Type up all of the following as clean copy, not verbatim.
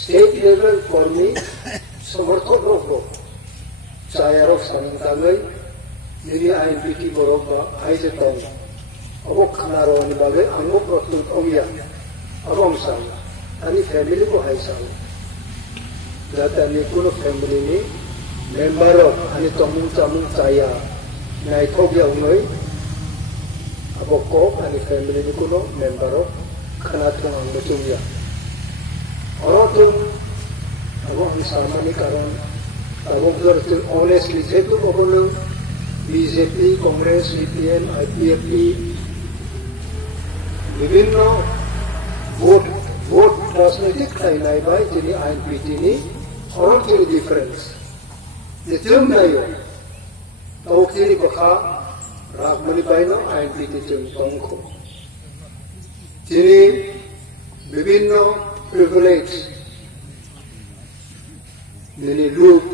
state level कर्मी समर्थक रखो चायारok samungtangai nini INPT borok ba aije tong abo khanaro ni bagai ango protun ogia abong sang ani family ko haisang data ni kuno family ni member ani tomung tamung caya nai thogya unoi abo ko ani family ni kuno member khana thong ang chungya orotum abo ang samani karon abo gertul honestly jetu obono BJP Congress CPM IPFP विभिन्न vote राजनीतिक खाई bye जिनी INPT नि और के difference नित्यम नहीं हो तो के बखा रागमनी बाय नो INPT जम तंको जिनी विभिन्न प्रिविलेज जिनी लूप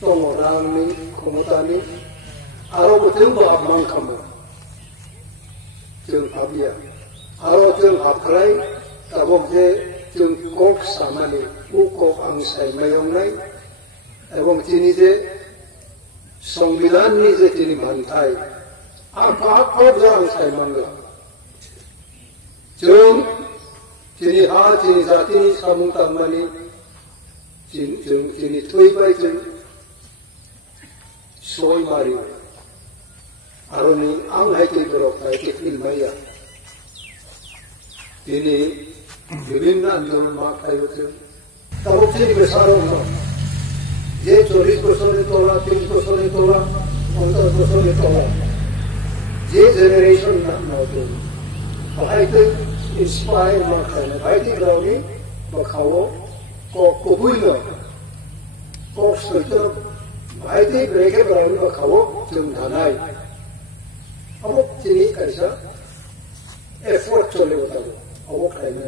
तोमो रांगनी खमतानी आरो बतल बाप मांग खमो जों हाबिया आरो जों हाबख्राय दाबक जे जों कक सामानि कक आं सायमायावनाय एवं दिनै जे संबिधाननि जे दिनै मोनथाय आफाद आं सायमांगो जों दिनै हा दिनै जातिनि सामुं तांमानि जों दिनै थैबाय जों सय मारियो आरोनि आं हायते बरक हायते फिल्माया दिनै विभिन्न आंदोलन मा खायबो तब से बेसारो जे 40 বছরের তোলা 30 বছরের তোলা 50 বছরের তোলা जे जनरेशन ना नौतो हायते इंस्पायर मा खायना हायते ग्राउंडनि बखावो को बुइलो को सैतो हायते ब्रेके ग्राउंडनि बखावो जों धानाय अब दिनै कैसा एफर्ट चले बताओ अब खायना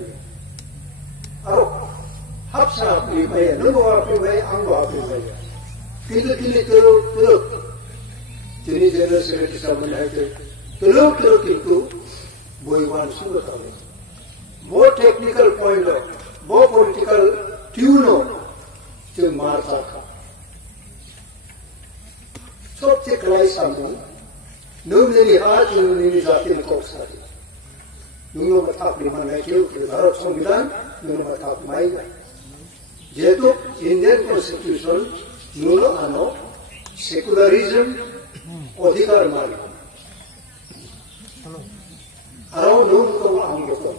अब habsa api maya nunggu api maya anggo api maya kili teluk jenis seperti sama itu teluk itu boywan sudah tahu more technical point more political tune जो मारता था सबसे कलाई सामू नूनी हाथ नूनी जाति ने कोस सारी नूनो बता प्रेमा नहीं क्यों भारत संविधान नूनो बता मायगा जेतो इंडियन कॉन्स्टिट्यूशन नूनो आनो सेकुलरिज्म अधिकार मार अराउ नून को आंगे तो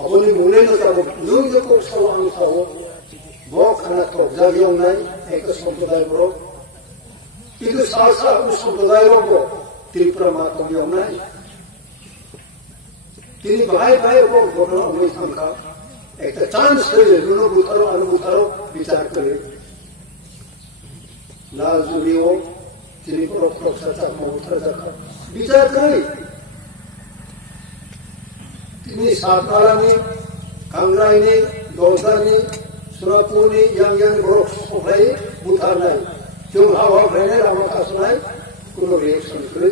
अबोनी मुने न तब नून जो को सवांग थाओ वो खाना तो जागियों नहीं एक संप्रदाय बरो इधर सासा उस संप्रदाय को त्रिपुरा मातों नहीं तीन भाई को बोलना उन्हें संखा एक चांस करे दोनों बुतारो अनुबुतारो विचार करे लाल जुलियो तीन प्रोक्ट सच्चा मोटर जका विचार करे तीन साकारा ने कांगराई ने दोलदा ने सुनापुर ने yang borok सोफाई बुतार नहीं जो हवा फैले रामा का सुनाई कुछ रिएक्शन करे